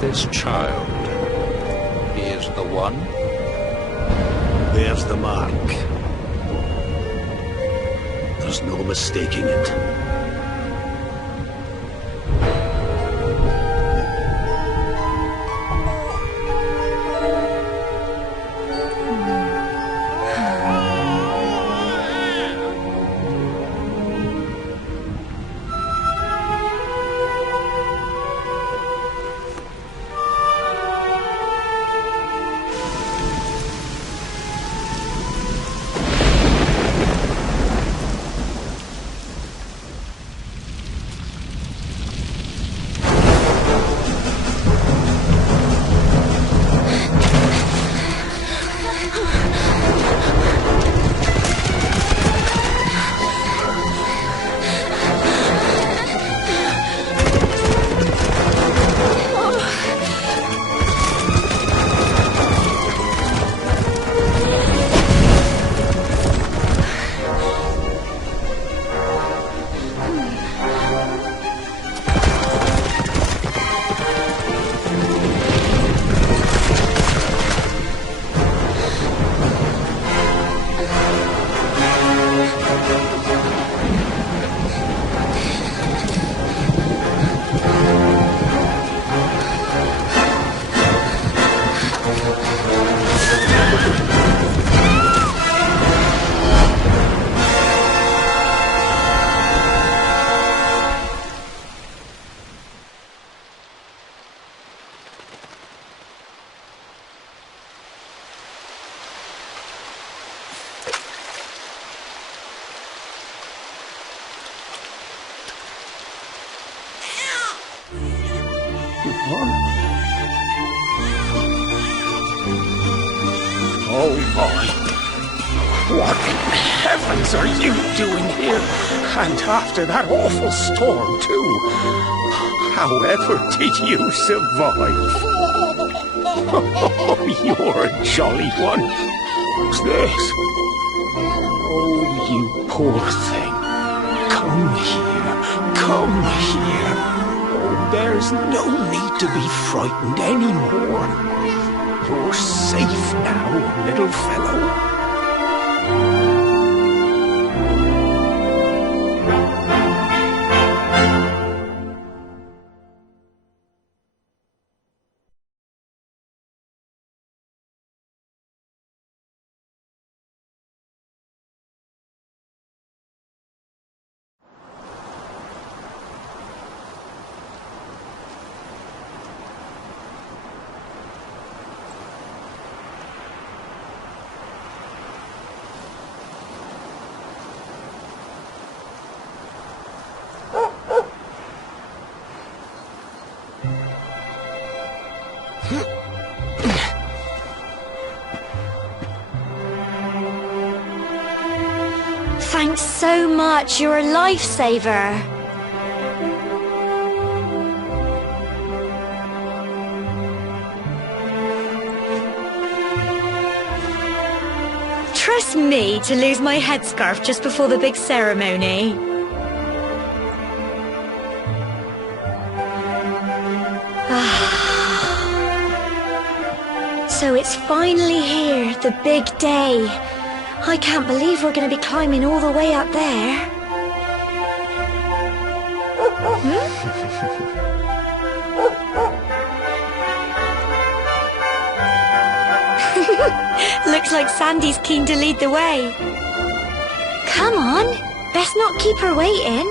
This child, he is the one? There's the mark. There's no mistaking it. Oh boy. What in heavens are you doing here? And after that awful storm, too. However did you survive? Oh, you're a jolly one. What's this? Oh, you poor thing. Come here. Come here. Oh, there's no need to be frightened anymore. You're safe now, little fellow. Thanks so much, you're a lifesaver. Trust me to lose my headscarf just before the big ceremony. So it's finally here, the big day. I can't believe we're going to be climbing all the way up there. Looks like Sandy's keen to lead the way. Come on, best not keep her waiting.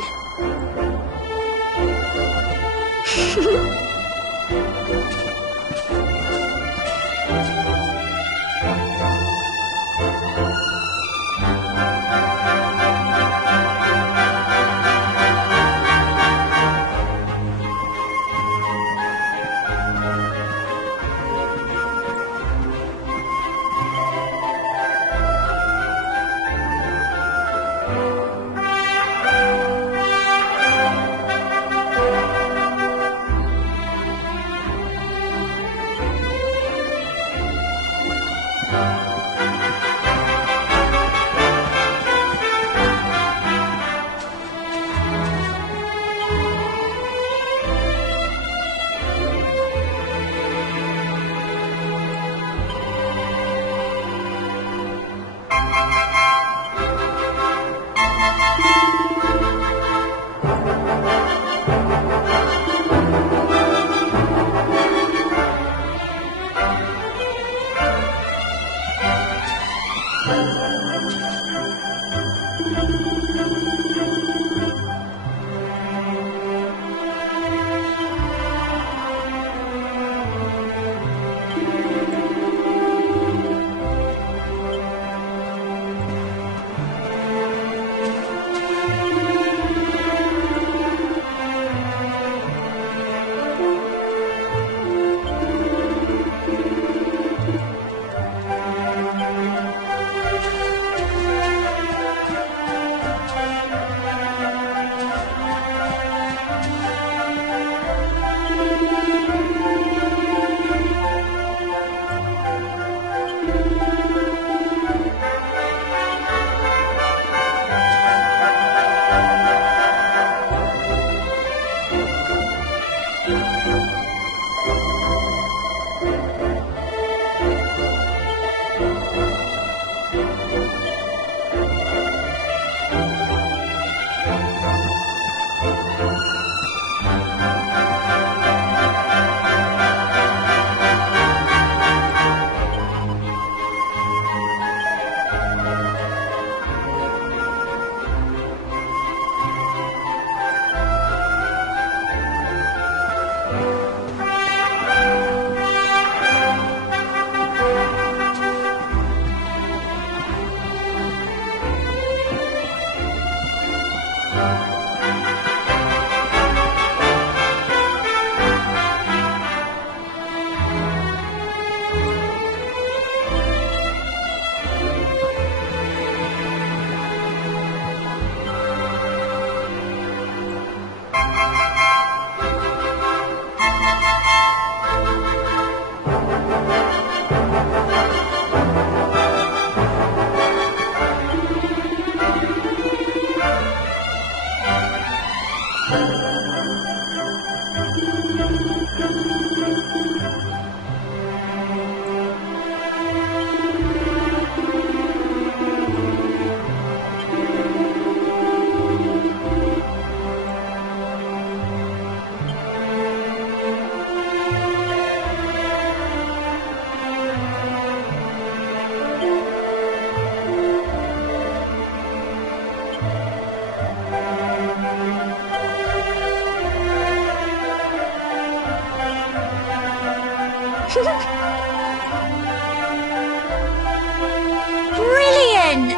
Brilliant!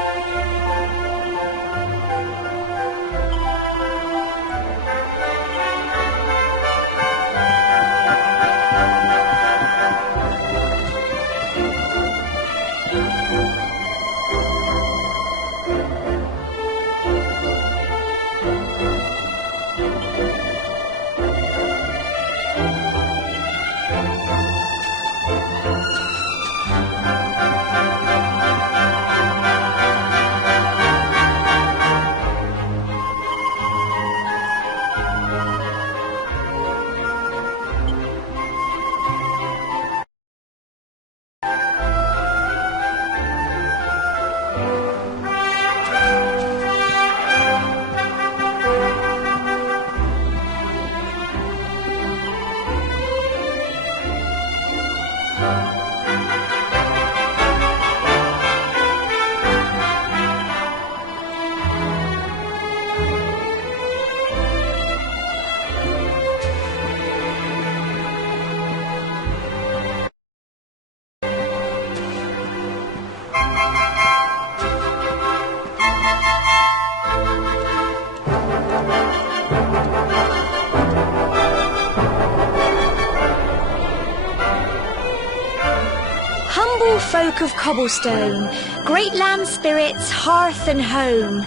Humble folk of cobblestone, great land spirits, hearth and home.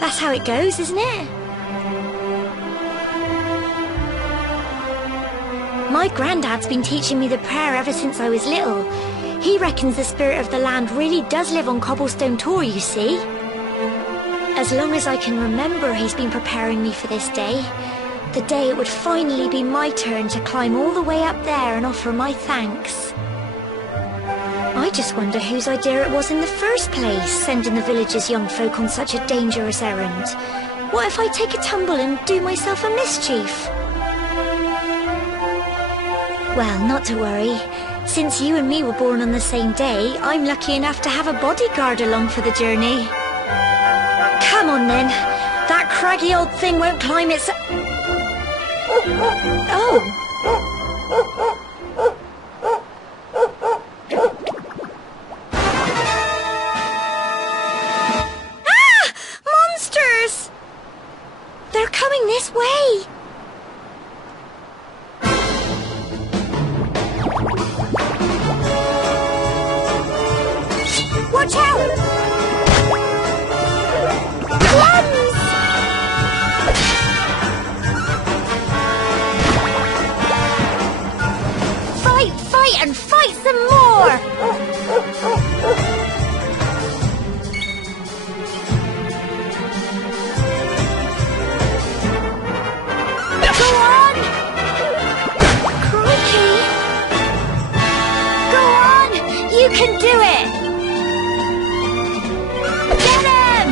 That's how it goes, isn't it? My granddad's been teaching me the prayer ever since I was little. He reckons the spirit of the land really does live on Cobblestone Tor, you see. As long as I can remember, he's been preparing me for this day. The day it would finally be my turn to climb all the way up there and offer my thanks. I just wonder whose idea it was in the first place, sending the village's young folk on such a dangerous errand. What if I take a tumble and do myself a mischief? Well, not to worry. Since you and me were born on the same day, I'm lucky enough to have a bodyguard along for the journey. Come on then. That craggy old thing won't climb its... Oh! This way! Watch out! Plums! Fight, and fight some more! You can do it! Get him!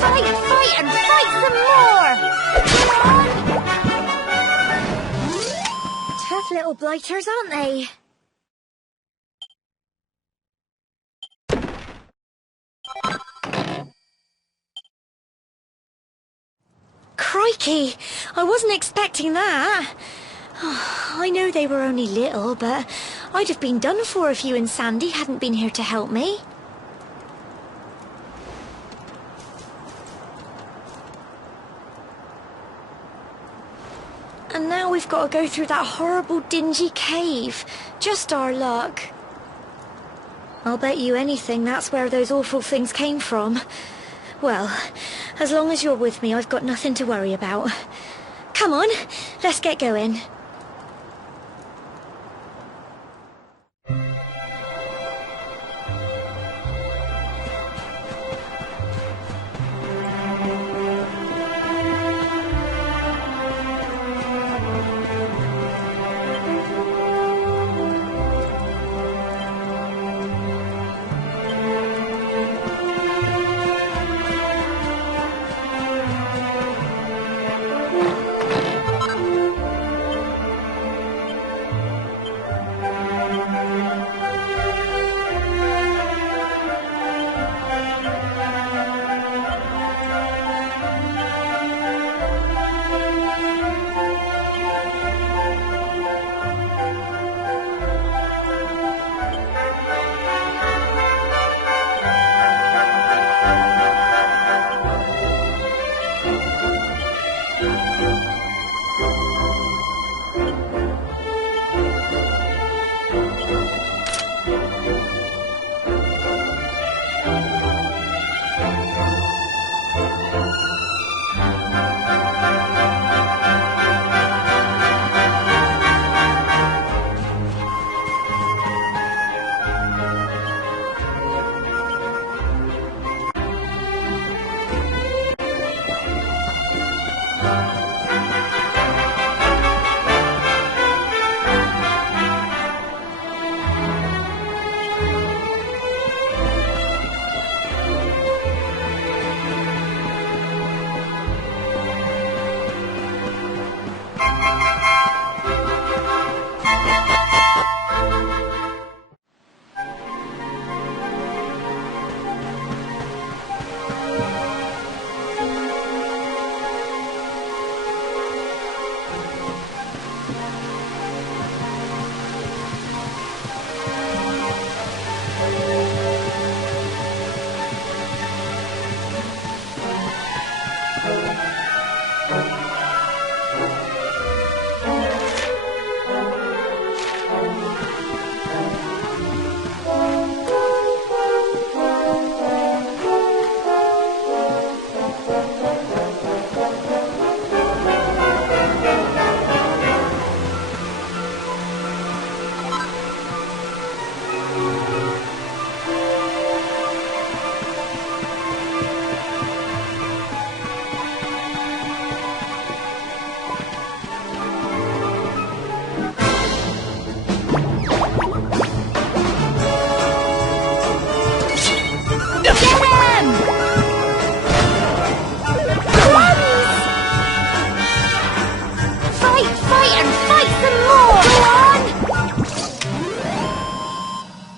Fight, and fight some more! Come on! Tough little blighters, aren't they? Crikey! I wasn't expecting that. Oh, I know they were only little, but I'd have been done for if you and Sandy hadn't been here to help me. And now we've got to go through that horrible dingy cave. Just our luck. I'll bet you anything that's where those awful things came from. Well, as long as you're with me, I've got nothing to worry about. Come on, let's get going.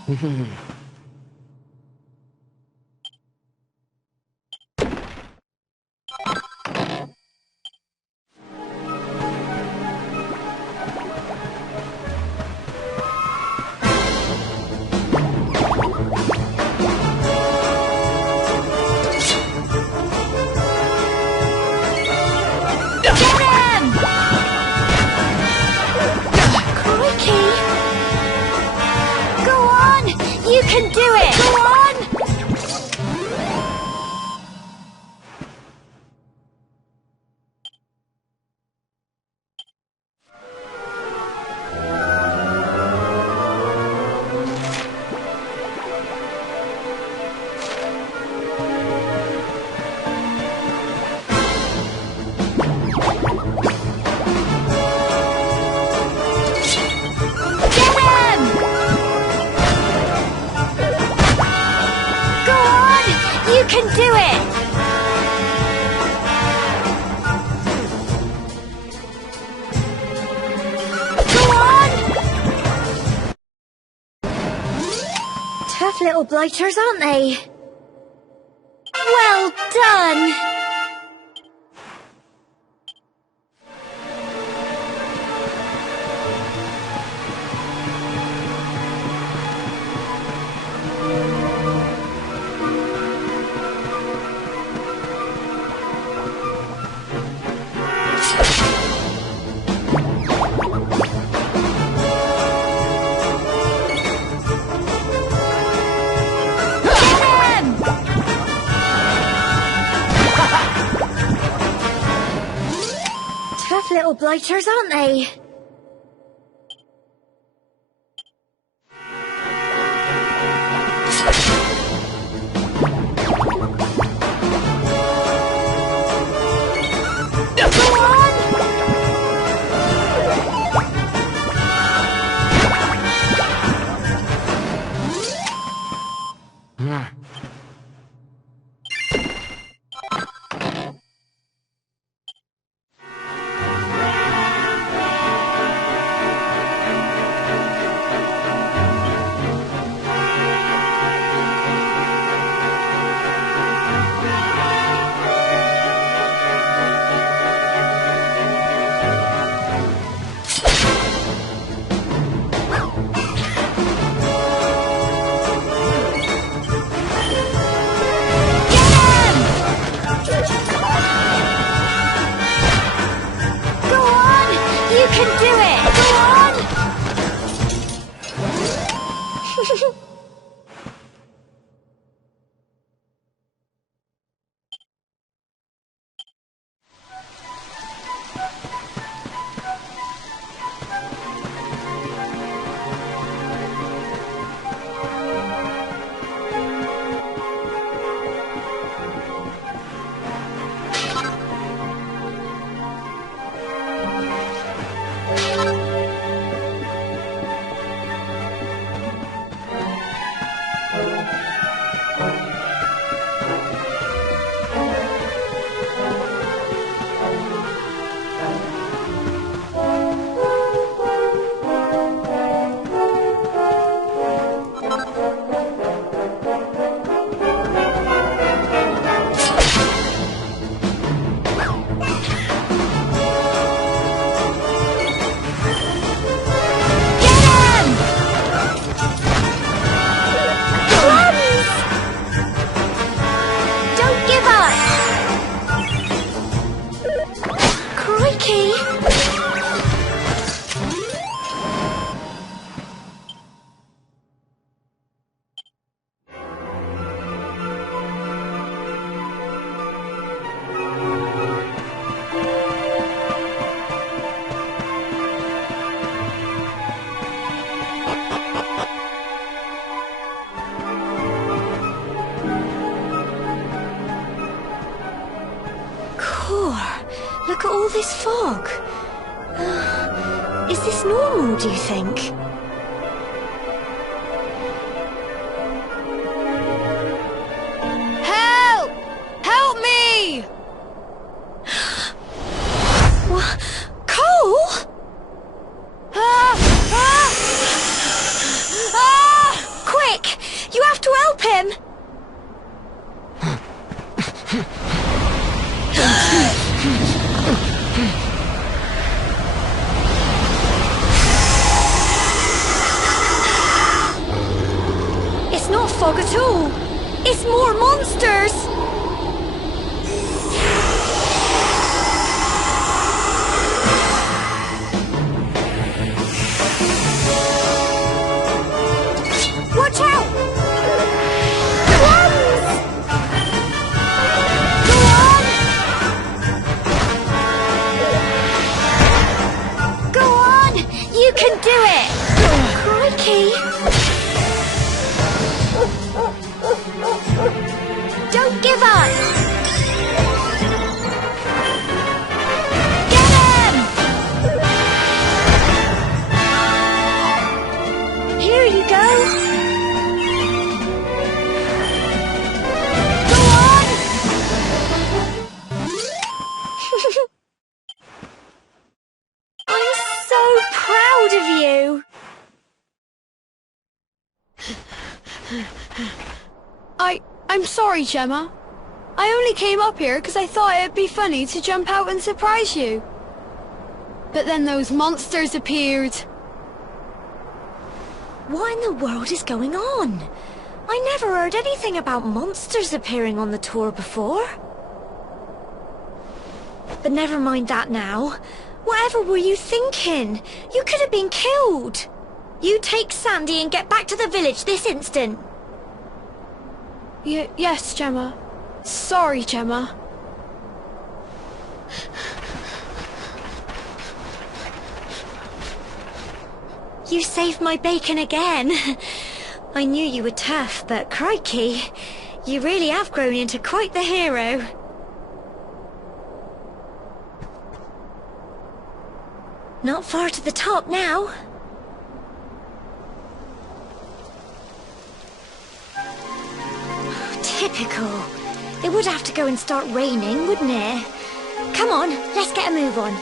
You can do it! Go on! You can do it! Go on! Tough little blighters, aren't they? Well done! Tough little blighters, aren't they? You can do it! Go on! Look at all this fog. Is this normal, do you think? Help! Help me! What? Cole? Quick! fog at all. It's more monsters! Watch out! Ones! Go on! Go on! You can do it! Crikey! Don't give up! Get him! Here you go! Go on! I'm so proud of you! I'm sorry, Gemma. I only came up here because I thought it'd be funny to jump out and surprise you. But then those monsters appeared. What in the world is going on? I never heard anything about monsters appearing on the tour before. But never mind that now. Whatever were you thinking? You could have been killed. You take Sandy and get back to the village this instant. Yes, Gemma. Sorry, Gemma. You saved my bacon again. I knew you were tough, but crikey, you really have grown into quite the hero. Not far to the top now. Typical. It would have to go and start raining, wouldn't it? Come on, let's get a move on.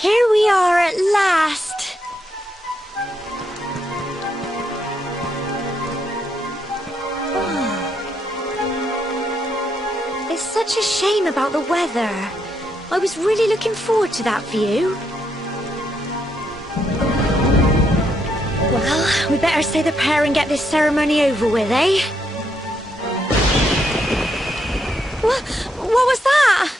Here we are at last. It's such a shame about the weather. I was really looking forward to that view. Well, we better say the prayer and get this ceremony over with, eh? What was that?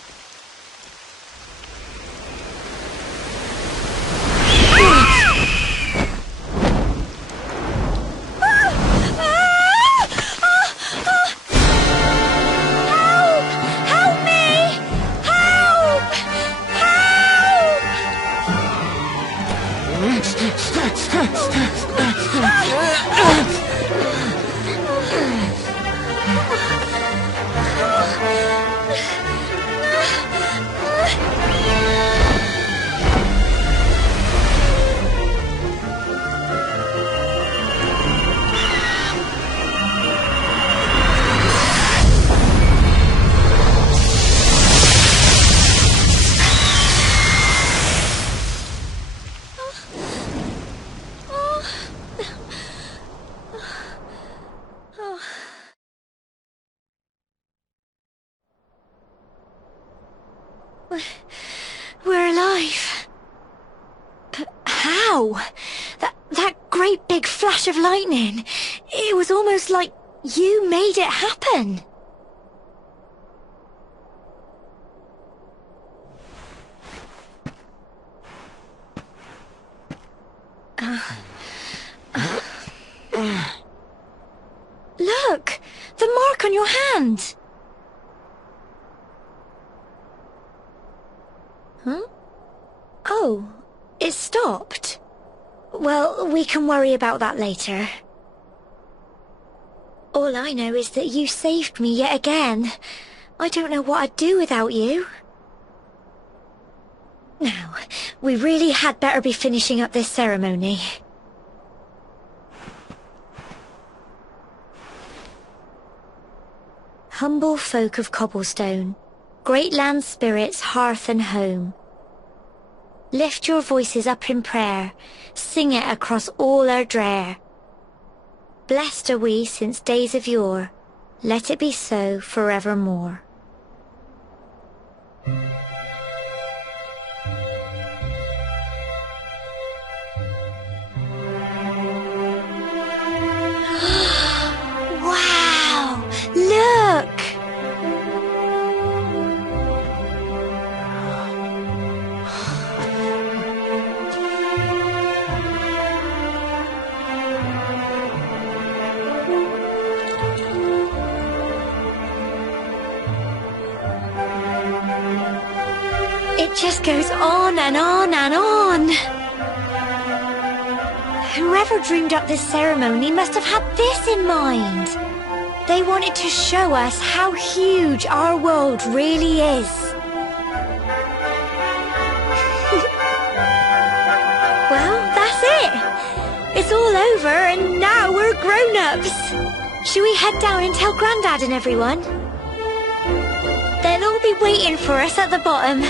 Wow! That great big flash of lightning. It was almost like you made it happen. Look! The mark on your hand! Huh? Oh, it stopped. Well, we can worry about that later. All I know is that you saved me yet again. I don't know what I'd do without you. Now, we really had better be finishing up this ceremony. Humble folk of Cobblestone, great land spirits, hearth and home. Lift your voices up in prayer, sing it across all our drear. Blessed are we since days of yore, let it be so forevermore. Wow! Look! It just goes on and on and on. Whoever dreamed up this ceremony must have had this in mind. They wanted to show us how huge our world really is. Well, that's it. It's all over and now we're grown-ups. Should we head down and tell Grandad and everyone? They'll all be waiting for us at the bottom.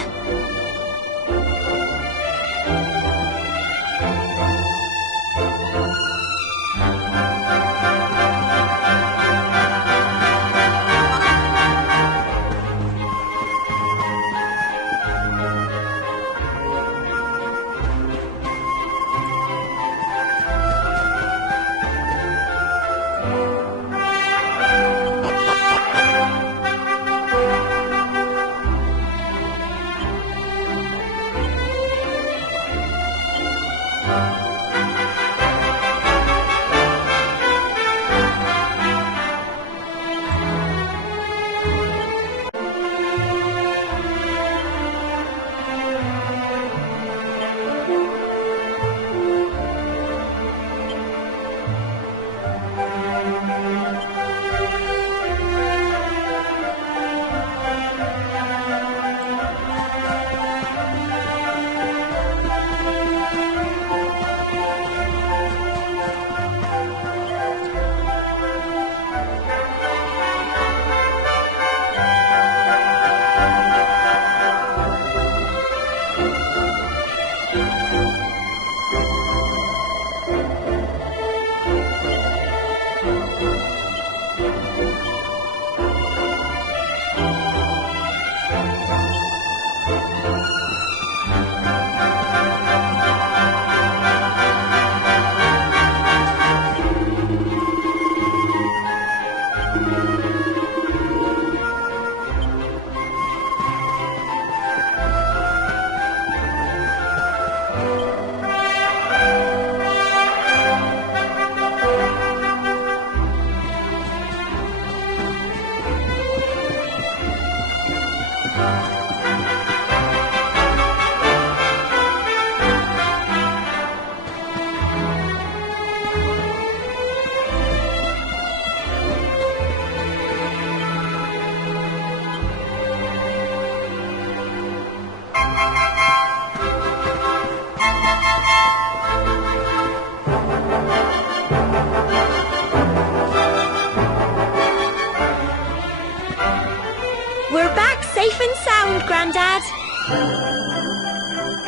Safe and sound, Grandad.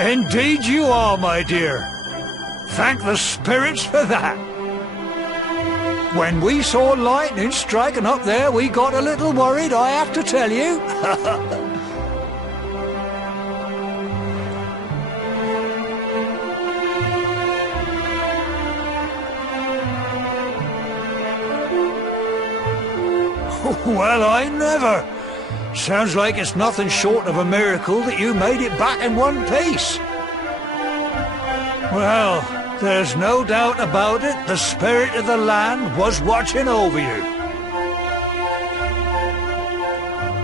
Indeed you are, my dear. Thank the spirits for that. When we saw lightning striking up there, we got a little worried, I have to tell you. Well, I never. Sounds like it's nothing short of a miracle that you made it back in one piece. Well, there's no doubt about it, the spirit of the land was watching over you.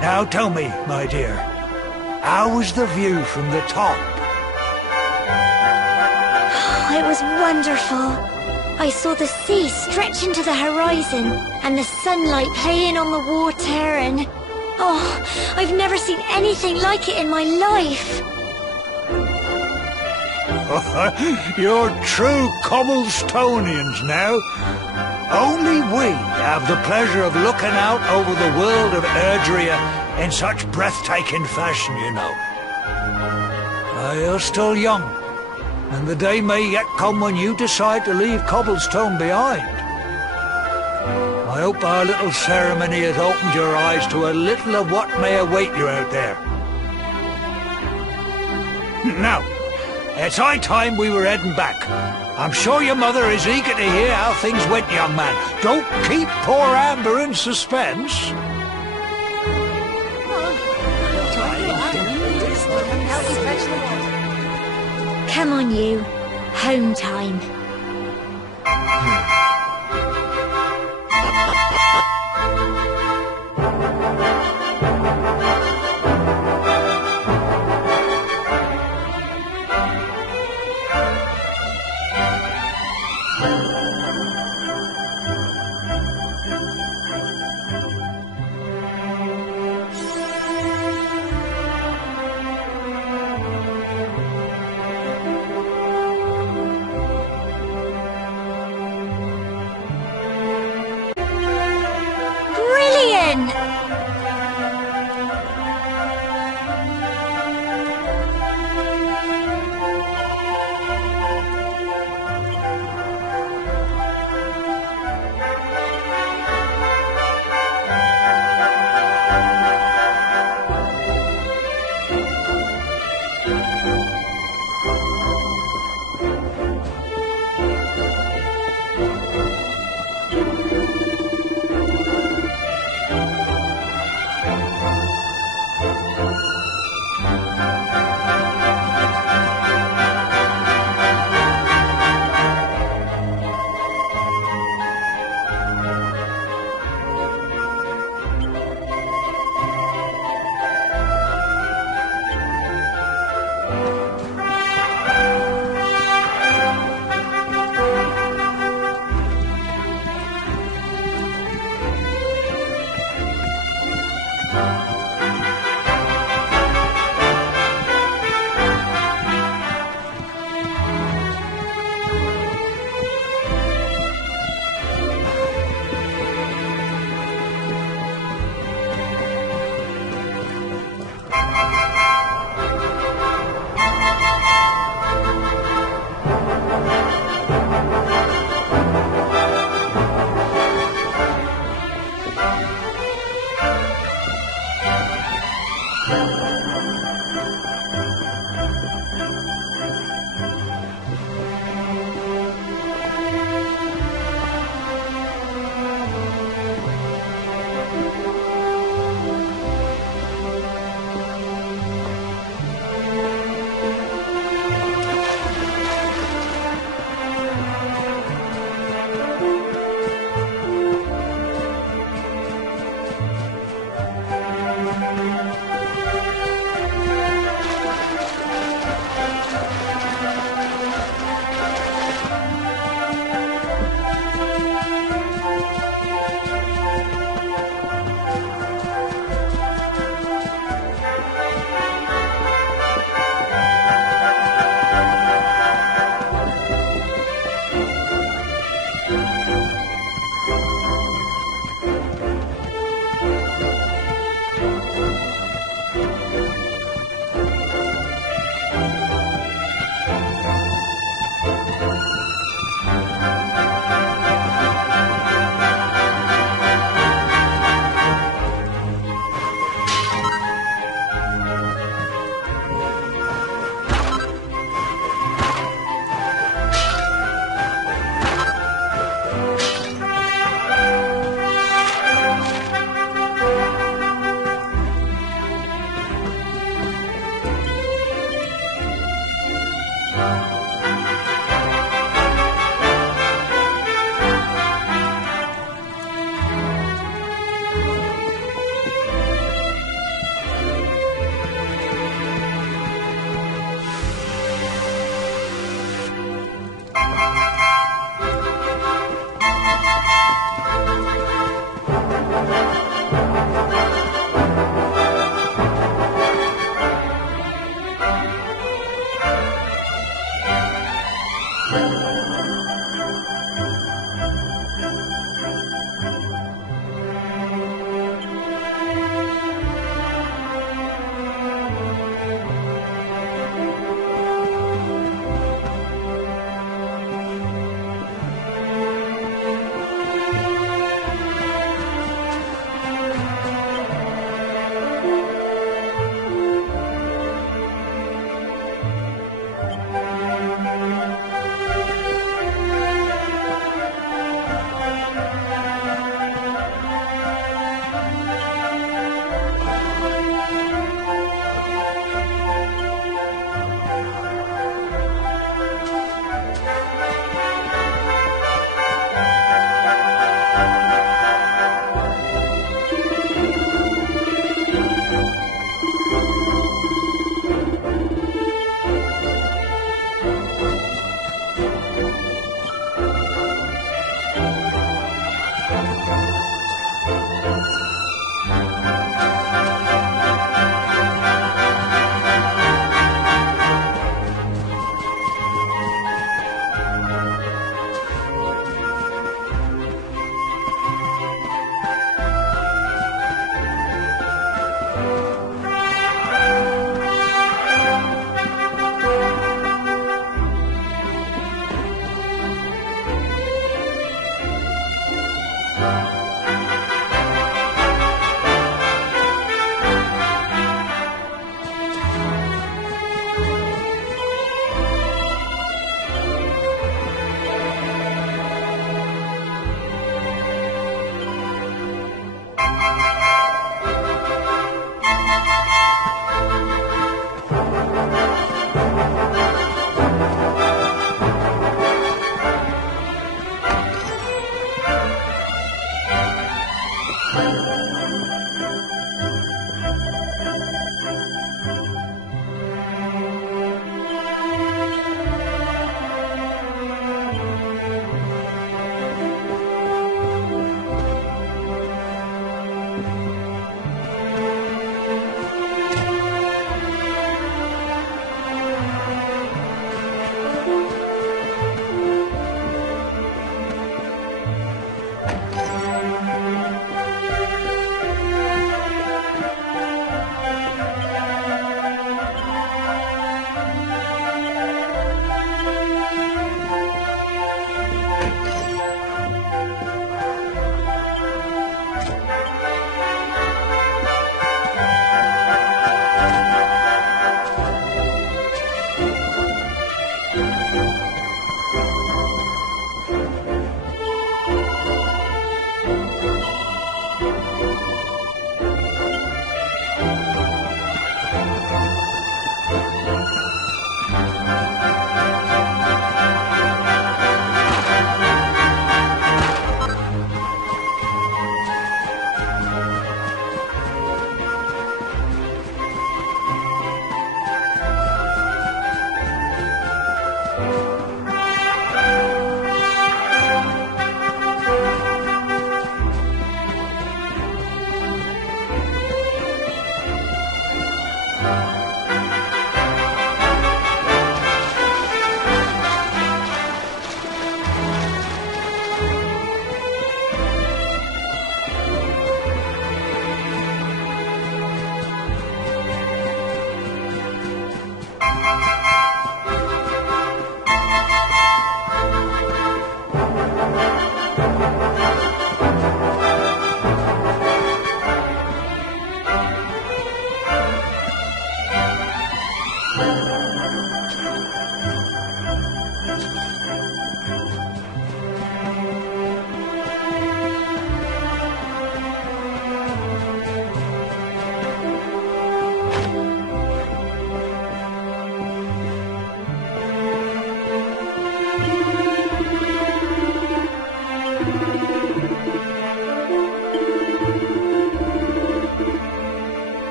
Now tell me, my dear, how was the view from the top? It was wonderful. I saw the sea stretch into the horizon and the sunlight playing on the water and... Oh, I've never seen anything like it in my life. You're true Cobblestonians now. Only we have the pleasure of looking out over the world of Erdrea in such breathtaking fashion, you know. You're still young, and the day may yet come when you decide to leave Cobblestone behind. I hope our little ceremony has opened your eyes to a little of what may await you out there. Now, it's high time we were heading back. I'm sure your mother is eager to hear how things went, young man. Don't keep poor Amber in suspense. Come on, you. Home time.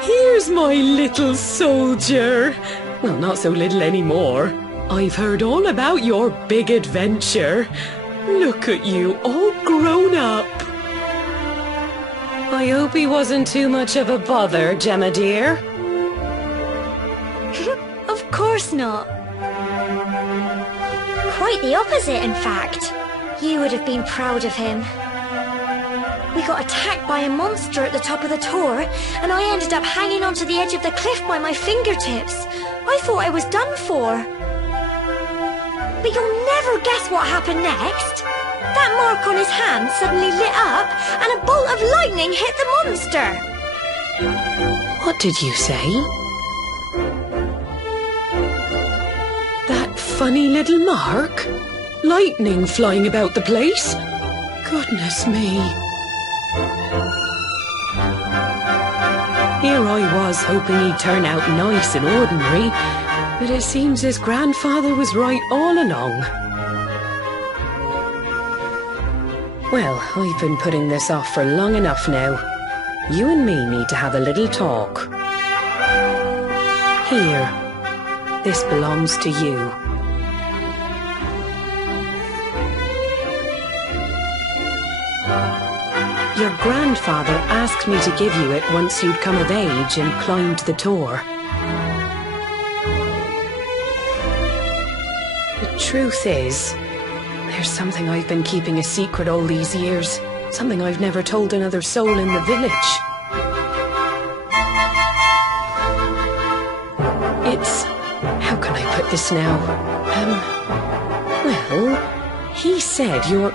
Here's my little soldier. Well, not so little anymore. I've heard all about your big adventure. Look at you, all grown up. I hope he wasn't too much of a bother, Gemma dear. Of course not. Quite the opposite, in fact. You would have been proud of him. We got attacked by a monster at the top of the tor, and I ended up hanging onto the edge of the cliff by my fingertips. I thought I was done for. But you'll never guess what happened next. That mark on his hand suddenly lit up, and a bolt of lightning hit the monster. What did you say? That funny little mark? Lightning flying about the place? Goodness me. Here I was hoping he'd turn out nice and ordinary, but it seems his grandfather was right all along. Well, I've been putting this off for long enough now. You and me need to have a little talk. Here, this belongs to you. Your grandfather asked me to give you it once you'd come of age and climbed the tor. The truth is, there's something I've been keeping a secret all these years. Something I've never told another soul in the village. It's... how can I put this now? Well, he said you're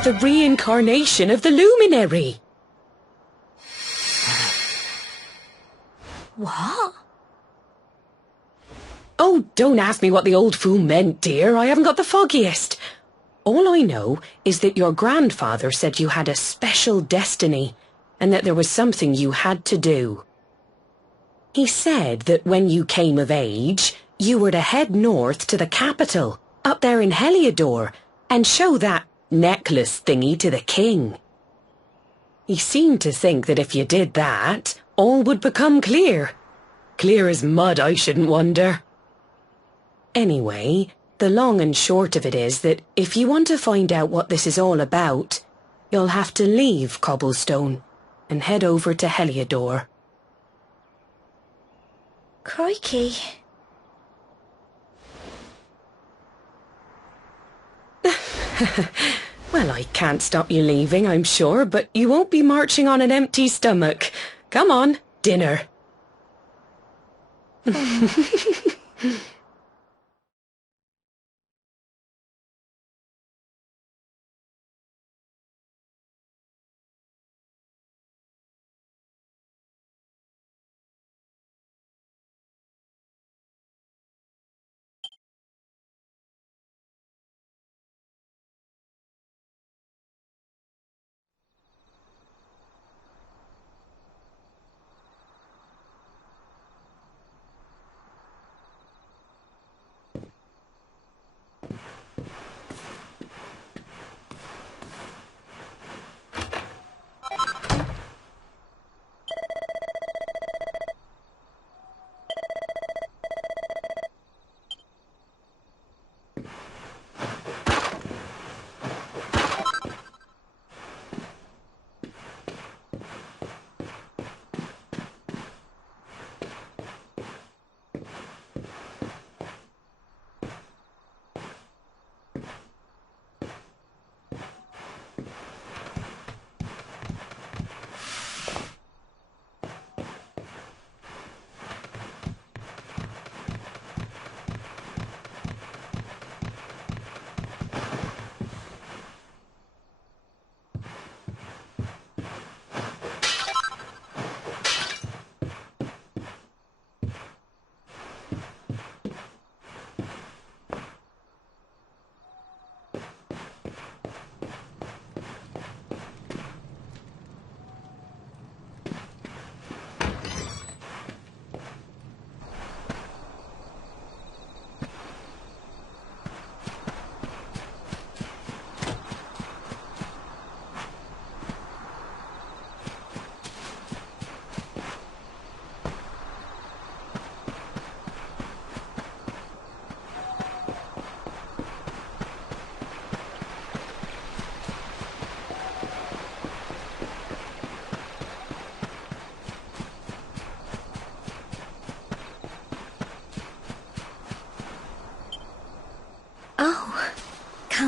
the reincarnation of the luminary. What? Oh, don't ask me what the old fool meant, dear. I haven't got the foggiest. All I know is that your grandfather said you had a special destiny, and that there was something you had to do. He said that when you came of age, you were to head north to the capital, up there in Heliodor, and show that necklace thingy to the king. He seemed to think that if you did that, all would become clear. Clear as mud, I shouldn't wonder. Anyway, the long and short of it is that if you want to find out what this is all about, you'll have to leave Cobblestone and head over to Heliodor. Crikey. Well, I can't stop you leaving, I'm sure, but you won't be marching on an empty stomach. Come on, dinner.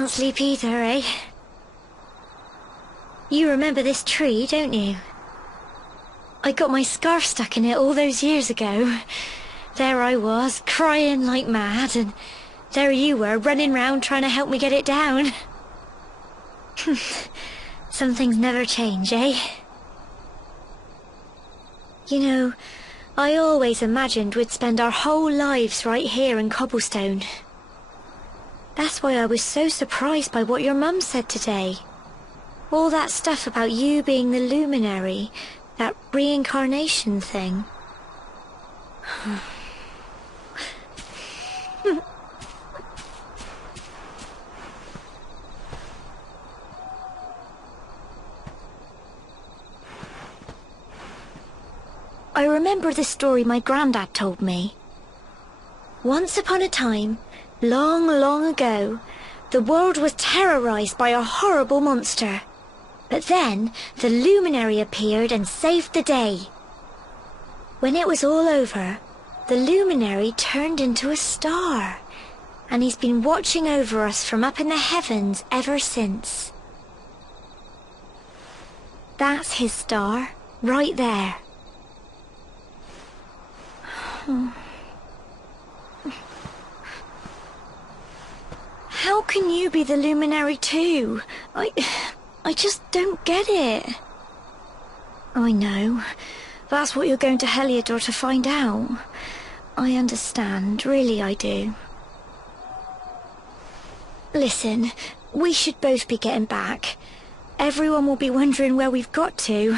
can't sleep either, eh? You remember this tree, don't you? I got my scarf stuck in it all those years ago. There I was, crying like mad, and there you were, running round trying to help me get it down. Some things never change, eh? You know, I always imagined we'd spend our whole lives right here in Cobblestone. That's why I was so surprised by what your mum said today. All that stuff about you being the luminary, that reincarnation thing. I remember the story my granddad told me. Once upon a time, long, long ago, the world was terrorized by a horrible monster. But then, the luminary appeared and saved the day. When it was all over, the luminary turned into a star, and he's been watching over us from up in the heavens ever since. That's his star, right there. How can you be the luminary too? I just don't get it. I know. That's what you're going to Heliodor to find out. I understand, really I do. Listen, we should both be getting back. Everyone will be wondering where we've got to.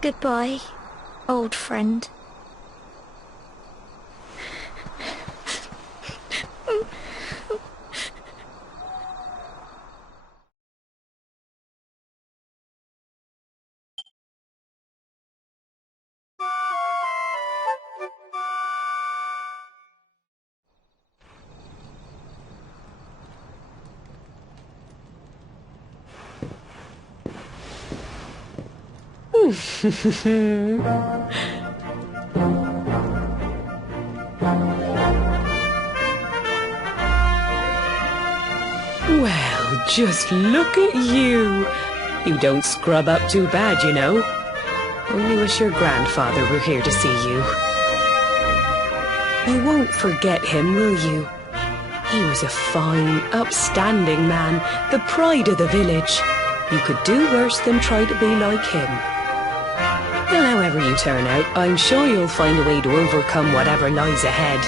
Goodbye, old friend. Well, just look at you. You don't scrub up too bad, you know. Only wish your grandfather were here to see you. You won't forget him, will you? He was a fine, upstanding man, the pride of the village. You could do worse than try to be like him. Well, however you turn out, I'm sure you'll find a way to overcome whatever lies ahead.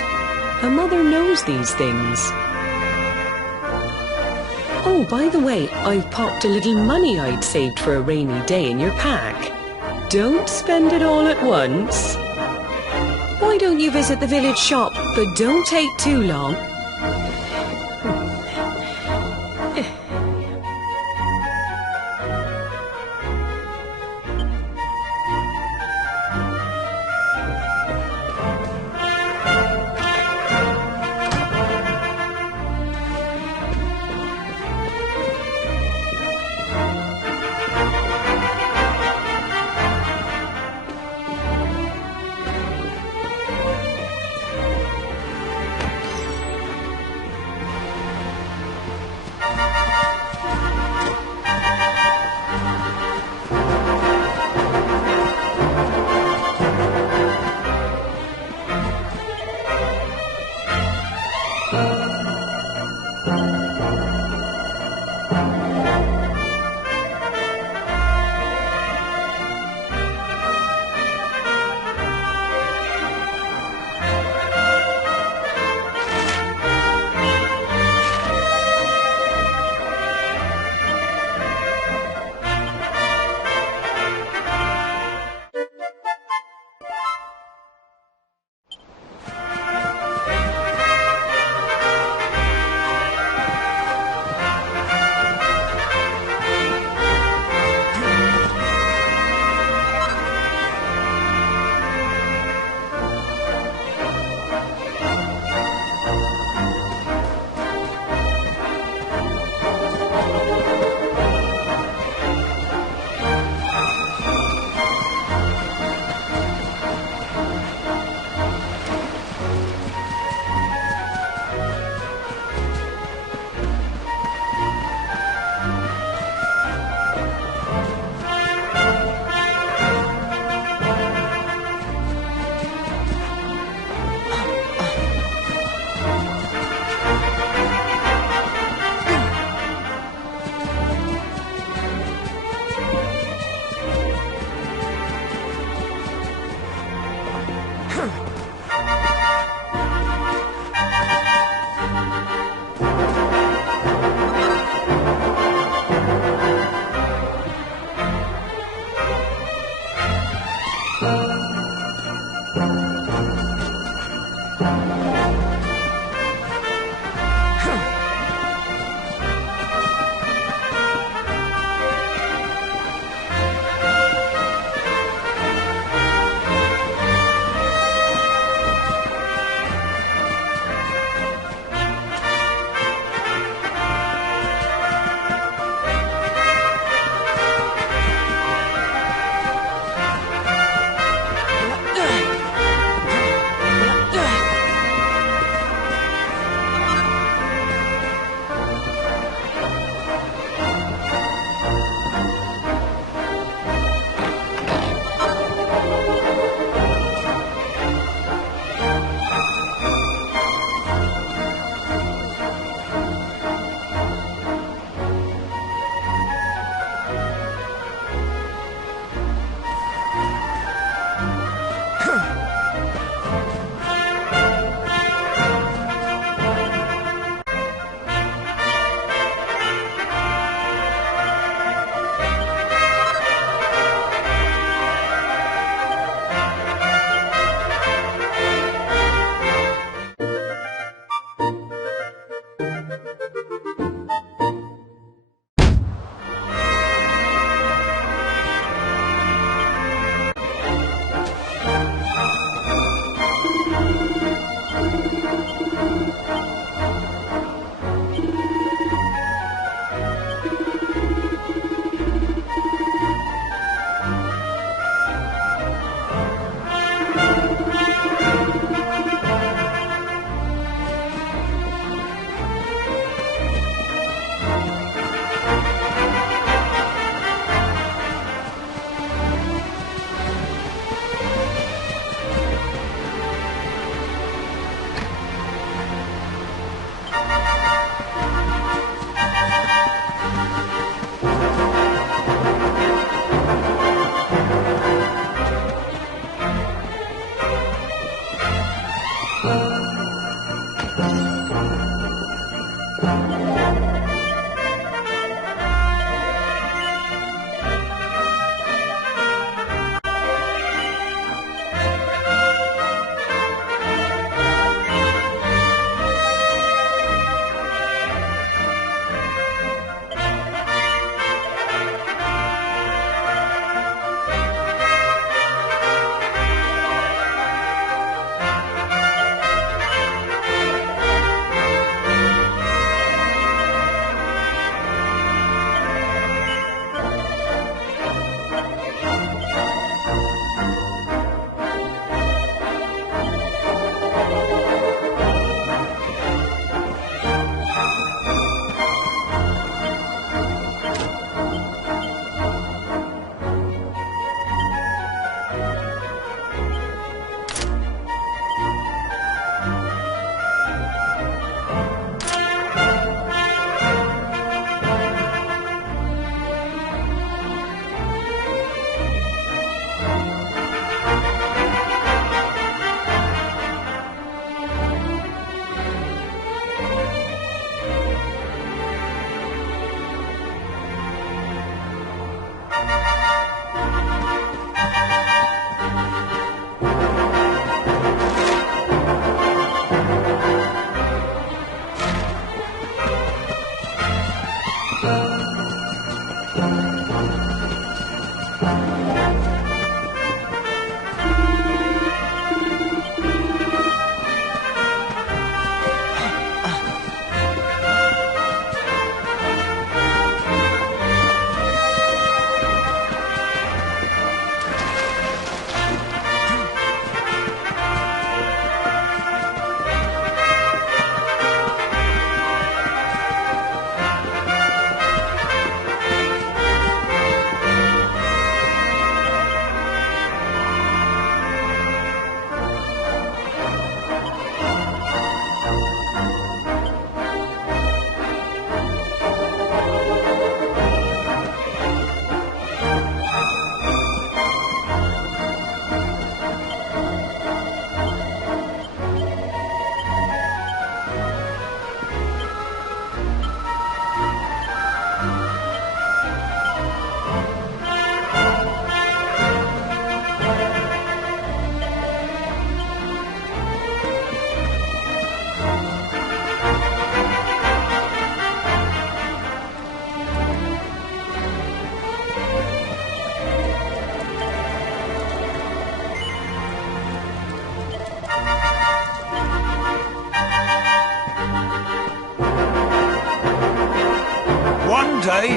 A mother knows these things. Oh, by the way, I've popped a little money I'd saved for a rainy day in your pack. Don't spend it all at once. Why don't you visit the village shop, but don't take too long.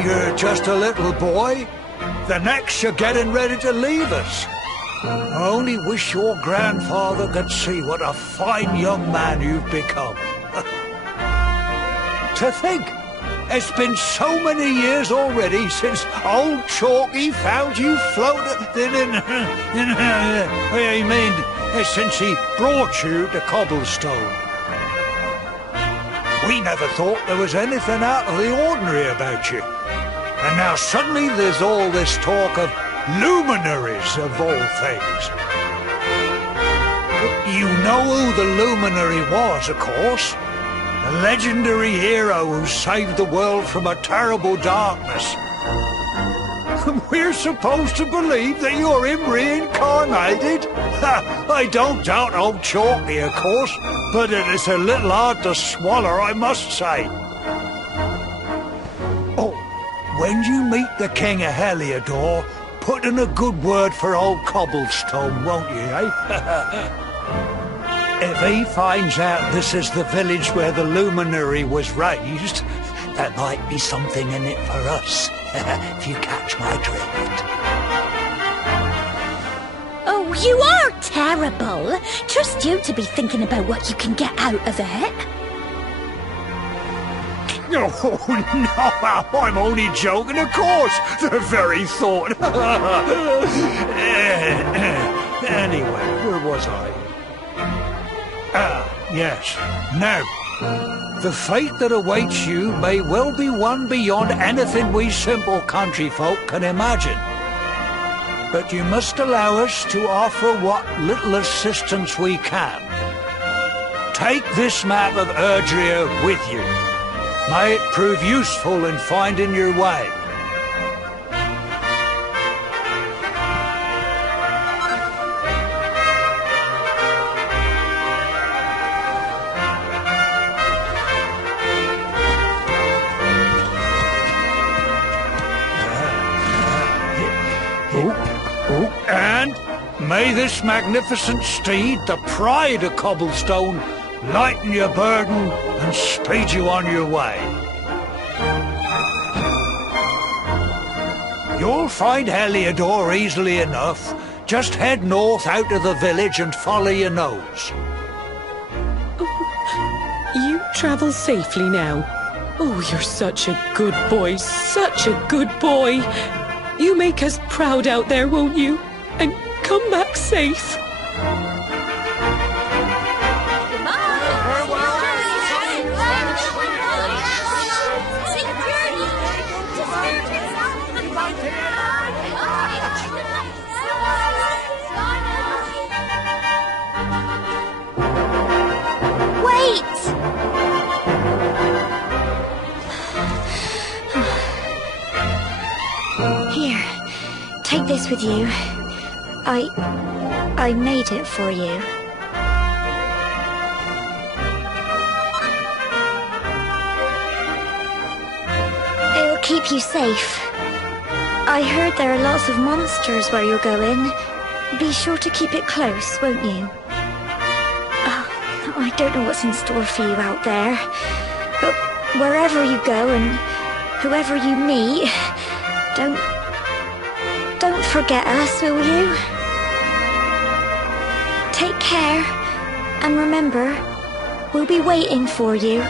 you're just a little boy. The next you're getting ready to leave us. I only wish your grandfather could see what a fine young man you've become. To think, it's been so many years already since old Chalky found you floating since he brought you to Cobblestone. We never thought there was anything out of the ordinary about you. And now suddenly there's all this talk of luminaries of all things. You know who the luminary was, of course. A legendary hero who saved the world from a terrible darkness. We're supposed to believe that you're him reincarnated? I don't doubt old Chalky, of course, but it is a little hard to swallow, I must say. Oh, when you meet the King of Heliodor, put in a good word for old Cobblestone, won't you, eh? If he finds out this is the village where the luminary was raised, there might be something in it for us, if you catch my drift. Oh, you are terrible. Trust you to be thinking about what you can get out of it. Oh, no, I'm only joking, of course. The very thought. Anyway, where was I? Ah, yes. Now, the fate that awaits you may well be one beyond anything we simple country folk can imagine. But you must allow us to offer what little assistance we can. Take this map of Erdrea with you. May it prove useful in finding your way. And may this magnificent steed, the pride of Cobblestone, lighten your burden and speed you on your way. You'll find Heliodor easily enough. Just head north out of the village and follow your nose. Oh, you travel safely now. Oh, you're such a good boy, such a good boy. You make us proud out there, won't you? And come back safe. Here, take this with you. I made it for you. It'll keep you safe. I heard there are lots of monsters where you're going. Be sure to keep it close, won't you? Oh, I don't know what's in store for you out there. But wherever you go and whoever you meet, don't forget us, will you? Take care, and remember, we'll be waiting for you.